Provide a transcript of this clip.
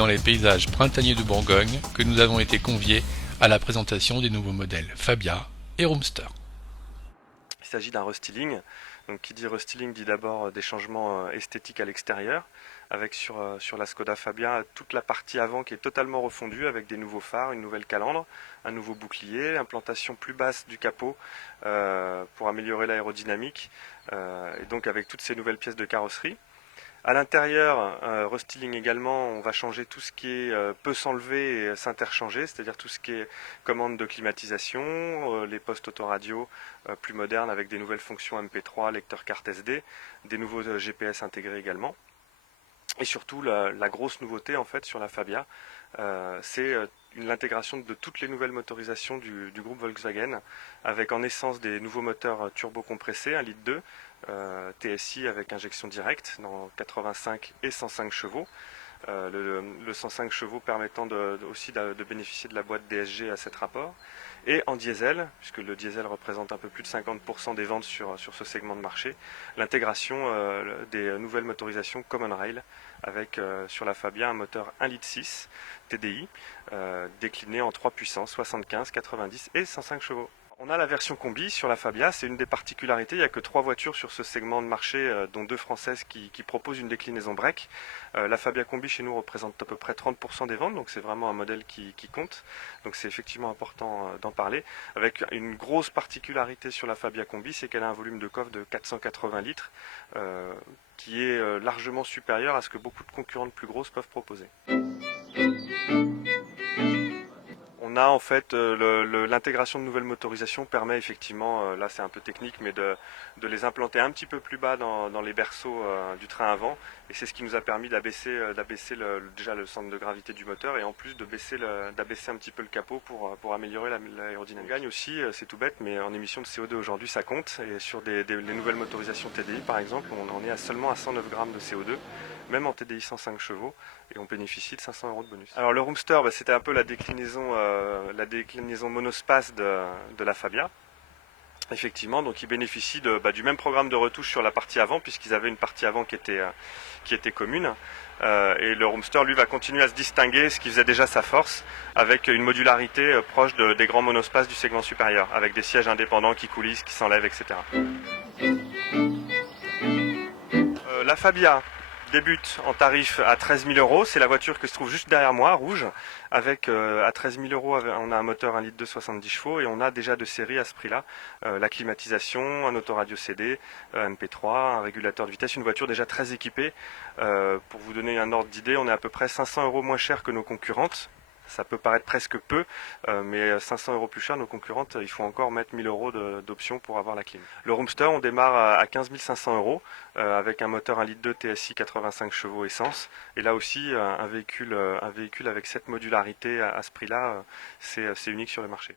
dans les paysages printaniers de Bourgogne que nous avons été conviés à la présentation des nouveaux modèles Fabia et Roomster. Il s'agit d'un restyling. Donc, qui dit restyling dit d'abord des changements esthétiques à l'extérieur, avec sur la Skoda Fabia toute la partie avant qui est totalement refondue avec des nouveaux phares, une nouvelle calandre, un nouveau bouclier, implantation plus basse du capot pour améliorer l'aérodynamique, et donc avec toutes ces nouvelles pièces de carrosserie. À l'intérieur, restyling également, on va changer tout ce qui est peut s'enlever et s'interchanger, c'est-à-dire tout ce qui est commande de climatisation, les postes autoradio plus modernes avec des nouvelles fonctions MP3, lecteur carte SD, des nouveaux GPS intégrés également. Et surtout, la grosse nouveauté en fait sur la Fabia, c'est l'intégration de toutes les nouvelles motorisations du groupe Volkswagen, avec en essence des nouveaux moteurs turbo-compressés, 1,2 litre, TSI avec injection directe dans 85 et 105 chevaux. Le 105 chevaux permettant aussi de bénéficier de la boîte DSG à 7 rapports. Et en diesel, puisque le diesel représente un peu plus de 50% des ventes sur ce segment de marché, l'intégration des nouvelles motorisations Common Rail avec sur la Fabia un moteur 1,6 litre TDI décliné en 3 puissances, 75, 90 et 105 chevaux. On a la version combi sur la Fabia, c'est une des particularités, il n'y a que 3 voitures sur ce segment de marché, dont 2 françaises qui proposent une déclinaison break. La Fabia combi chez nous représente à peu près 30% des ventes, donc c'est vraiment un modèle qui compte, donc c'est effectivement important d'en parler. Avec une grosse particularité sur la Fabia combi, c'est qu'elle a un volume de coffre de 480 litres, qui est largement supérieur à ce que beaucoup de concurrentes plus grosses peuvent proposer. On a en fait l'intégration de nouvelles motorisations permet effectivement, là c'est un peu technique, mais de les implanter un petit peu plus bas dans les berceaux du train avant. Et c'est ce qui nous a permis d'abaisser déjà le centre de gravité du moteur et en plus d'abaisser un petit peu le capot pour améliorer l'aérodynamique. On gagne aussi, c'est tout bête, mais en émissions de CO2 aujourd'hui ça compte. Et sur les nouvelles motorisations TDI par exemple, on en est seulement à 109 grammes de CO2, même en TDI 105 chevaux, et on bénéficie de 500 € de bonus. Alors le Roomster, c'était un peu la déclinaison monospace de la Fabia. Effectivement, donc ils bénéficient du même programme de retouche sur la partie avant, puisqu'ils avaient une partie avant qui était commune. Et le Roomster, lui, va continuer à se distinguer, ce qui faisait déjà sa force, avec une modularité proche des grands monospaces du segment supérieur, avec des sièges indépendants qui coulissent, qui s'enlèvent, etc. La Fabia débute en tarif à 13 000 €. C'est la voiture que se trouve juste derrière moi, rouge. Avec à 13 000 €, on a un moteur 1,2 litre 70 chevaux et on a déjà de série à ce prix-là la climatisation, un autoradio CD, MP3, un régulateur de vitesse, une voiture déjà très équipée. Pour vous donner un ordre d'idée, on est à peu près 500 € moins cher que nos concurrentes. Ça peut paraître presque peu, mais 500 € plus cher, nos concurrentes, il faut encore mettre 1 000 € d'options pour avoir la clim. Le Roomster, on démarre à 15 500 € avec un moteur 1,2 litre TSI 85 chevaux essence. Et là aussi, un véhicule avec cette modularité à ce prix-là, c'est unique sur le marché.